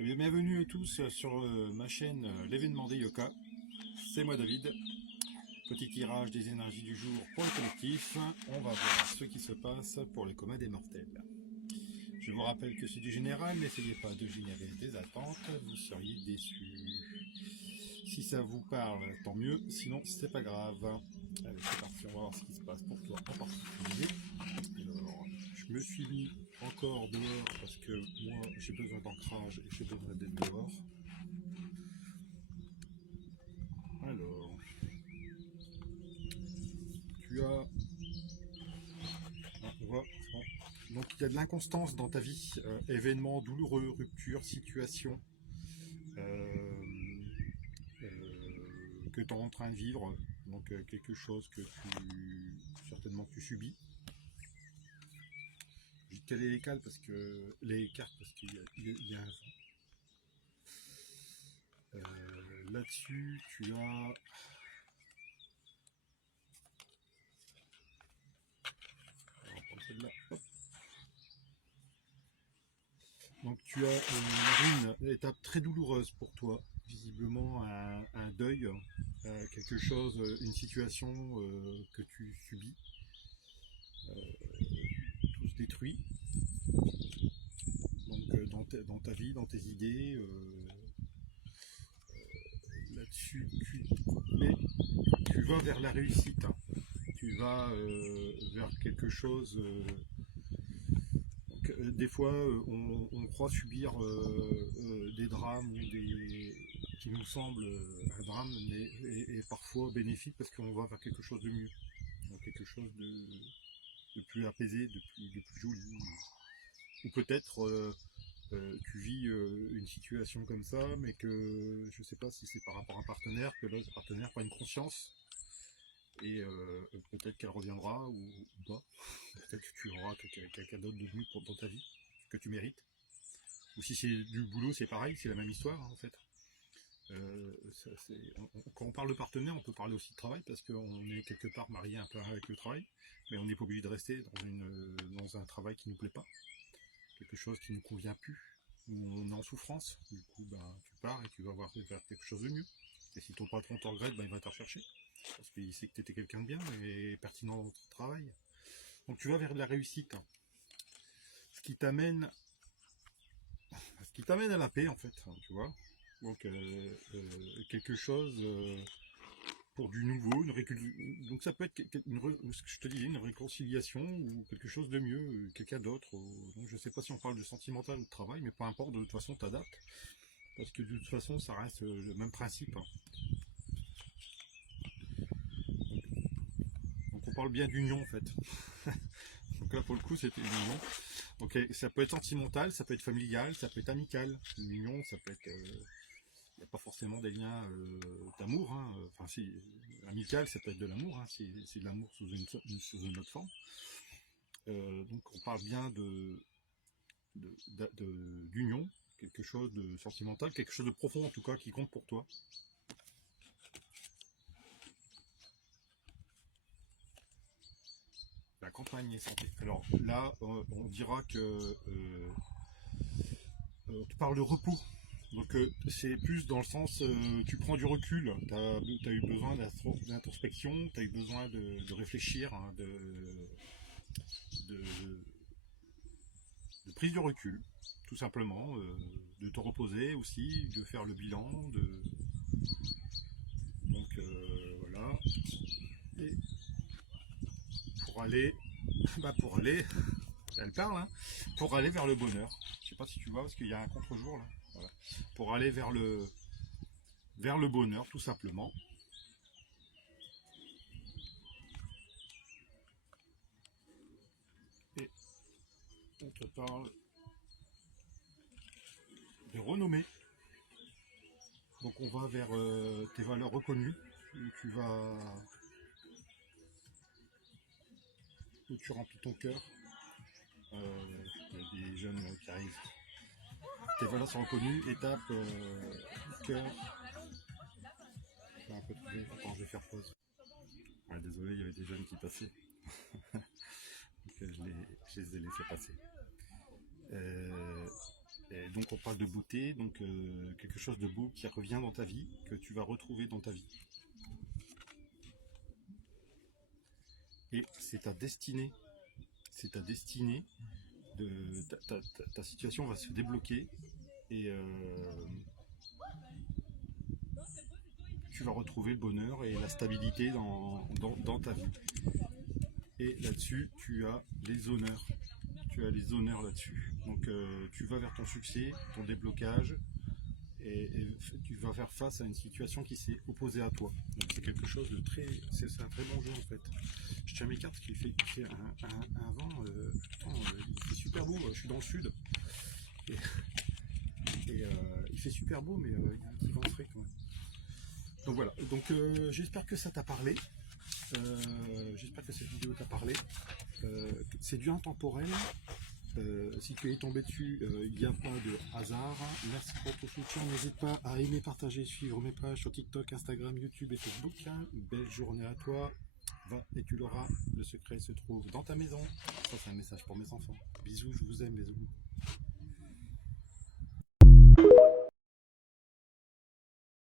Eh bien, bienvenue à tous sur ma chaîne L'événement des Yoka. C'est moi David. Petit tirage des énergies du jour pour le collectif. On va voir ce qui se passe pour le commun des mortels. Je vous rappelle que c'est du général, n'essayez pas de générer des attentes, vous seriez déçus. Si ça vous parle, tant mieux, sinon c'est pas grave. Allez, c'est parti, on va voir ce qui se passe pour toi en particulier. Alors, je me suis mis encore dehors parce que moi j'ai besoin d'ancrage et j'ai besoin d'être dehors. Alors, tu as... Ah, on voit, bon. Donc il y a de l'inconstance dans ta vie, événements douloureux, ruptures, situations que tu es en train de vivre, donc quelque chose que certainement tu subis. Je vais te caler les cartes parce que il y a là-dessus tu as donc tu as une étape très douloureuse pour toi, visiblement un deuil, quelque chose, une situation que tu subis, tout se détruit. Donc dans ta vie, dans tes idées, là-dessus, mais tu vas vers la réussite, hein. Tu vas vers quelque chose. Donc, des fois, on croit subir des drames ou qui nous semblent un drame, mais et parfois bénéfique parce qu'on va vers quelque chose de mieux, donc quelque chose de plus apaisé, de plus joli. Ou peut-être tu vis une situation comme ça, mais que je ne sais pas si c'est par rapport à un partenaire, que le partenaire prend une conscience et peut-être qu'elle reviendra ou pas. Peut-être que tu auras quelqu'un d'autre de mieux dans ta vie, que tu mérites. Ou si c'est du boulot, c'est pareil, c'est la même histoire, hein, en fait. Quand on parle de partenaire, on peut parler aussi de travail parce qu'on est quelque part marié un peu avec le travail, mais on n'est pas obligé de rester dans un travail qui ne nous plaît pas, quelque chose qui ne nous convient plus, où on est en souffrance. Du coup, ben, tu pars et tu vas voir faire quelque chose de mieux. Et si ton patron te regrette, ben, il va te rechercher parce qu'il sait que tu étais quelqu'un de bien et pertinent dans ton travail. Donc tu vas vers de la réussite, hein. Ce qui t'amène à la paix en fait, hein, tu vois. Donc quelque chose pour du nouveau, donc ça peut être ce que je te disais, une réconciliation ou quelque chose de mieux, quelqu'un d'autre. Donc je sais pas si on parle de sentimental ou de travail, mais peu importe, de toute façon t'adaptes, parce que de toute façon ça reste le même principe, hein. Donc on parle bien d'union en fait. Donc là pour le coup c'était une union. Donc ça peut être sentimental, ça peut être familial, ça peut être amical. Une union, ça peut être il n'y a pas forcément des liens d'amour, hein. Enfin si, amical ça peut être de l'amour, hein. C'est de l'amour sous une autre forme. Donc on parle bien d'union, quelque chose de sentimental, quelque chose de profond en tout cas qui compte pour toi. La campagne est santé. Alors là on dira que tu parles de repos. Donc c'est plus dans le sens, tu prends du recul, tu as eu besoin d'introspection, tu as eu besoin de réfléchir, hein, de, de prise de recul, tout simplement, de te reposer aussi, de faire le bilan, donc voilà, et pour aller, pour aller, elle parle, hein, pour aller vers le bonheur. Je sais pas si tu vois, parce qu'il y a un contre-jour là, voilà. Pour aller vers le bonheur, tout simplement. Et on te parle de renommée. Donc on va vers tes valeurs reconnues, où tu remplis ton cœur. Il y a des jeunes qui arrivent. Tes valeurs sont reconnues, étape, cœur. Un peu trouvé. Attends, je vais faire pause. Ouais, désolé, il y avait des jeunes qui passaient. Donc je les ai laissés passer. Et donc on parle de beauté, donc quelque chose de beau qui revient dans ta vie, que tu vas retrouver dans ta vie. Et c'est ta destinée. C'est ta destinée. Ta situation va se débloquer et tu vas retrouver le bonheur et la stabilité dans ta vie. Et là-dessus, tu as les honneurs. Tu as les honneurs là-dessus. Donc tu vas vers ton succès, ton déblocage, et tu vas faire face à une situation qui s'est opposée à toi. Donc c'est quelque chose de très... C'est un très bon jeu en fait. Je tiens mes cartes, il fait un vent, il fait super beau, je suis dans le sud. Et il fait super beau, mais il y a un petit vent frais quand même. Donc voilà, donc j'espère que ça t'a parlé. J'espère que cette vidéo t'a parlé. C'est du intemporel. Si tu es tombé dessus, il n'y a pas de hasard. Merci pour ton soutien. N'hésite pas à aimer, partager, suivre mes pages sur TikTok, Instagram, YouTube et Facebook. Une belle journée à toi. Va et tu l'auras. Le secret se trouve dans ta maison. Ça, c'est un message pour mes enfants. Bisous, je vous aime, bisous.